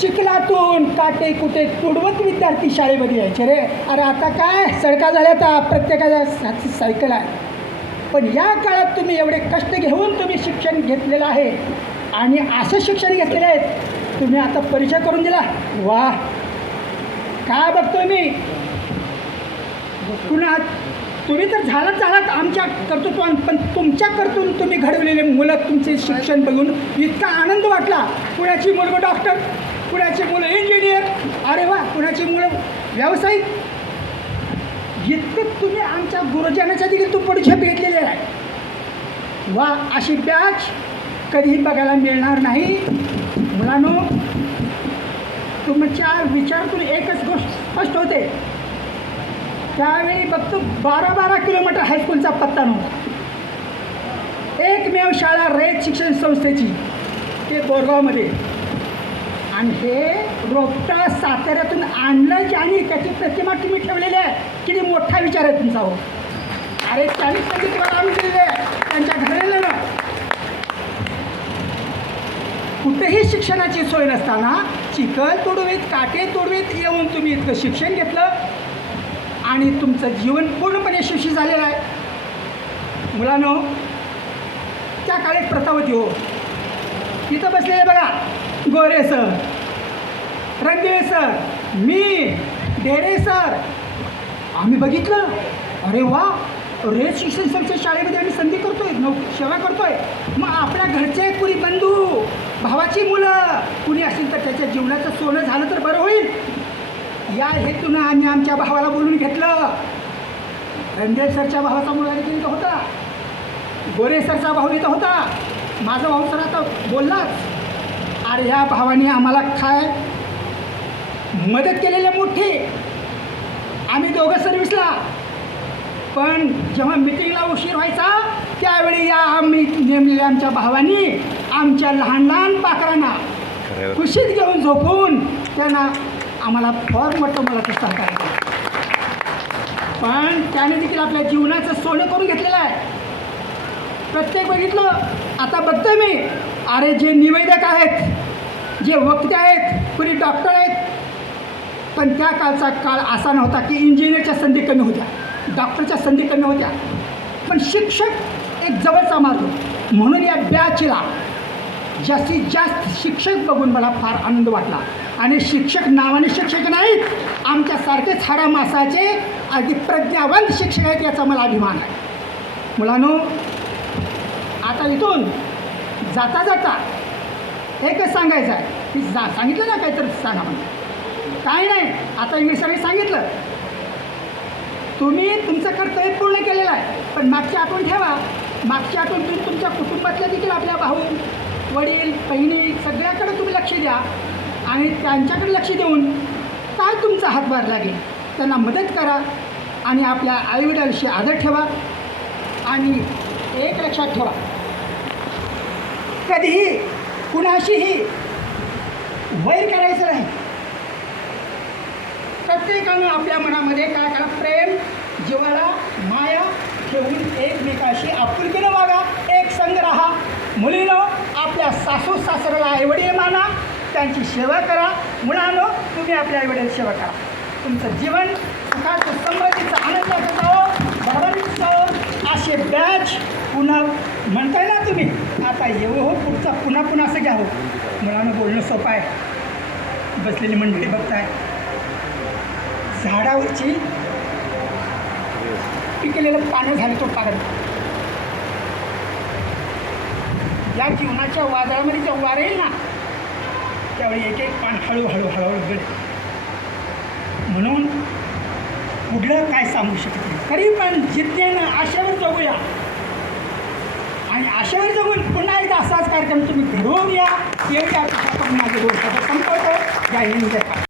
चिखलातून काटे कुटे तुडवत विद्यार्थी शाळेमध्ये यायचे रे. अरे आता काय सडका झाल्या, आता प्रत्येकाच्या सायकल आहे. पण या काळात तुम्ही एवढे कष्ट घेऊन तुम्ही शिक्षण घेतलेलं आहे आणि असं शिक्षण घेतलेलं आहे. तुम्ही आता परिचय करून दिला, वा काय बघतोय मी. पुन्हा तुम्ही तर झालात आमच्या कर्तृत्वान, पण तुमच्या कर्तून तुम्ही घडवलेले मुलं तुमचे शिक्षण बघून इतका आनंद वाटला. कुणाची मुलं डॉक्टर, कुणाची मुलं इंजिनियर, अरे वा, कुणाची मुलं व्यावसायिक. इतकं तुम्ही आमच्या गुरुजनाच्या देखील तू पडछेप घेतलेले आहे. वा, अशी बॅच कधीही बघायला मिळणार नाही. मुलांनो, तुमच्या विचारातून एकच गोष्ट स्पष्ट होते. त्यावेळी फक्त 12 किलोमीटर हायस्कूलचा पत्ता नव्हता. एकमेव शाळा रयत शिक्षण संस्थेची, ते बोरगावमध्ये. आणि हे रोपटा साताऱ्यातून आणलं ज्याने, त्याची प्रतिमा तुम्ही ठेवलेली आहे. किती मोठा विचार आहे तुमचा हो. अरे त्यांनी सांगितलं आम्ही दिलेले आहे, त्यांच्या घराला ना कुठेही शिक्षणाची सोय नसताना चिखल तुडवीत काटे तुडवीत येऊन तुम्ही इतकं शिक्षण घेतलं आणि तुमचं जीवन पूर्णपणे यशस्वी झालेलं आहे. मुलांनो, त्या काळात प्रथा होती हो. तिथं बसलेले बघा, गोरे सर, रंगे सर, मी, ढेरे सर. आम्ही बघितलं, अरे वा, रयत शिक्षण संस्थे शाळेमध्ये आम्ही संधी करतोय, सेवा करतोय. मग आपल्या घरचे कुणी बंधू, भावाची मुलं कुणी असेल तर त्याच्या जीवनाचं सोनं झालं तर बरं होईल. या हेतूनं आम्ही आमच्या भावाला बोलून घेतलं. रणदेव सरच्या भावाचा मुलगा देखील इथं होता, गोरे सरचा भाऊ इथं होता, माझा भाऊ सर आता बोललाच. अरे ह्या भावाने आम्हाला काय मदत केलेली मोठी. आम्ही दोघं सर्व्हिसला, पण जेव्हा मिटिंगला उशीर व्हायचा त्यावेळी या आम्ही नेमलेल्या आमच्या भावानी आमच्या लहान लहान पाखरांना खुशीत घेऊन झोपून त्यांना आम्हाला फार मोठं मला पुस्तक करायचं. पण त्याने देखील आपल्या जीवनाचं सोनं करून घेतलेलं आहे. प्रत्येक बघितलं, आता बघतोय मी, अरे जे निवेदक आहेत, जे वक्ते आहेत, कुणी डॉक्टर आहेत. पण त्या काळचा काळ असा नव्हता की इंजिनियरच्या संधी कमी होत्या, डॉक्टरच्या संधी कमी होत्या, पण शिक्षक एक जवळचा मार्ग. म्हणून या बॅचला जास्तीत जास्त शिक्षक बघून मला फार आनंद वाटला. आणि शिक्षक नावाने शिक्षक नाहीत, आमच्यासारखेच हाडामासाचे अगदी प्रज्ञावंत शिक्षक आहेत, याचा मला अभिमान आहे. मुलांनो, आता इथून जाता जाता एकच सांगायचं आहे की सांगितलं ना काहीतरी सांगा म्हणजे काय नाही. आता मी सगळे सांगितलं, तुम्ही तुमचं कर्तव्य पूर्ण केलेलं आहे. पण मागची आठवण ठेवा, मागची आठवण तुम्ही तुमच्या कुटुंबातल्या देखील आपल्या भाऊ, वडील, बहिणी सगळ्याकडे तुम्ही लक्ष द्या. आणि त्यांच्याकडे लक्ष देऊन काय तुमचा हातभार लागेल त्यांना मदत करा. आणि आपल्या आईवडिलांशी आदर ठेवा. आणि एक लक्षात ठेवा, कधीही कुणाशीही वैर करायचं नाही. प्रत्येकानं आपल्या मनामध्ये काय करा, प्रेम, जिव्हाळा, माया ठेवून एकमेकाशी आपुलकीनं वागा, एक संग राहा. मुलीनो, आपल्या सासू सासऱ्याला आईवडील माना, त्यांची सेवा करा. मुलांनो, तुम्ही आपल्या आईवडिलांची सेवा करा. तुमचं जीवन सुखाचं, समृद्धीचं, आनंदाचं जावं, भरभरीत जावं. असे बॅच पुन्हा म्हणताय ना तुम्ही, आता येऊ हो, पुढचा पुन्हा असं घ्यावं. मुलांना बोलणं सोपं आहे. बसलेली मंडळी बघताय, झाडावरची पिकलेलं पानं झाले तो पागल. या जीवनाच्या वादळामध्ये जेव्हा वार येईल ना, त्यावेळी एक एक पान हळूहळू गळेल. म्हणून पुढलं काय सांगू शकत नाही. तरी पण जिद्दीनं आशेवर जगूया. आणि आशेवर जगून पुन्हा एकदा असाच कार्यक्रम तुम्ही घडवून या. माझे दोस्त संपवतो. जय हिंद, जय भारत.